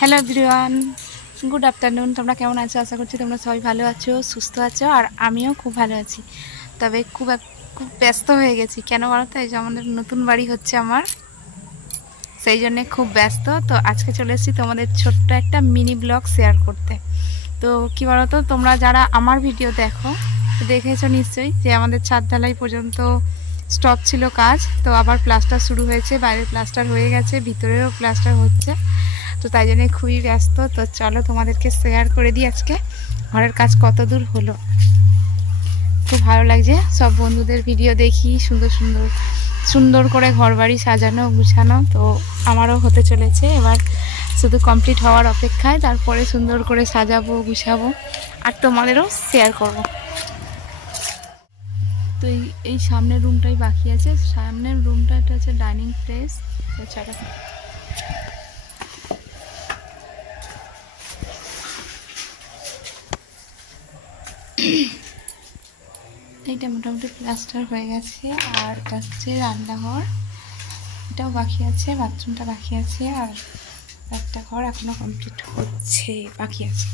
Hello everyone, good afternoon. তোমরা কেমন আছো? আশা করছি তোমরা সবাই ভালো আছো, সুস্থ আছো, আর আমিও খুব ভালো আছি। তবে খুব ব্যস্ত হয়ে গেছি। কেন বলো তো? এই যে আমাদের নতুন বাড়ি হচ্ছে আমার, সেই জন্যে খুব ব্যস্ত। তো আজকে চলে এসেছি তোমাদের ছোট্ট একটা মিনি ব্লগ শেয়ার করতে। তো কী বলো তো, তোমরা যারা আমার ভিডিও দেখেছো নিশ্চয়ই যে আমাদের ছাদ ঢালাই পর্যন্ত স্টপ ছিল কাজ। তো আবার প্লাস্টার শুরু হয়েছে, বাইরে প্লাস্টার হয়ে গেছে, ভিতরেও প্লাস্টার হচ্ছে। তো তাই জন্য খুবই ব্যস্ত। তো চলো তোমাদেরকে শেয়ার করে দিই আজকে ঘরের কাজ কত দূর হলো। খুব ভালো লাগছে, সব বন্ধুদের ভিডিও দেখি, সুন্দর সুন্দর সুন্দর করে ঘরবাড়ি সাজানো গুছানো। তো আমারও হতে চলেছে, এবার শুধু কমপ্লিট হওয়ার অপেক্ষায়, তারপরে সুন্দর করে সাজাবো গুছাবো আর তোমাদেরও শেয়ার করব। তো এই সামনের রুমটাই বাকি আছে। সামনের রুমটা এটা হচ্ছে ডাইনিং প্লেস। তো চলো এইটা মোটামুটি প্লাস্টার হয়ে গেছে। আর এটা হচ্ছে রান্নাঘর, এটাও বাকি আছে, বাথরুমটা বাকি আছে, আর একটা ঘর এখনো কমপ্লিট হচ্ছে, বাকি আছে।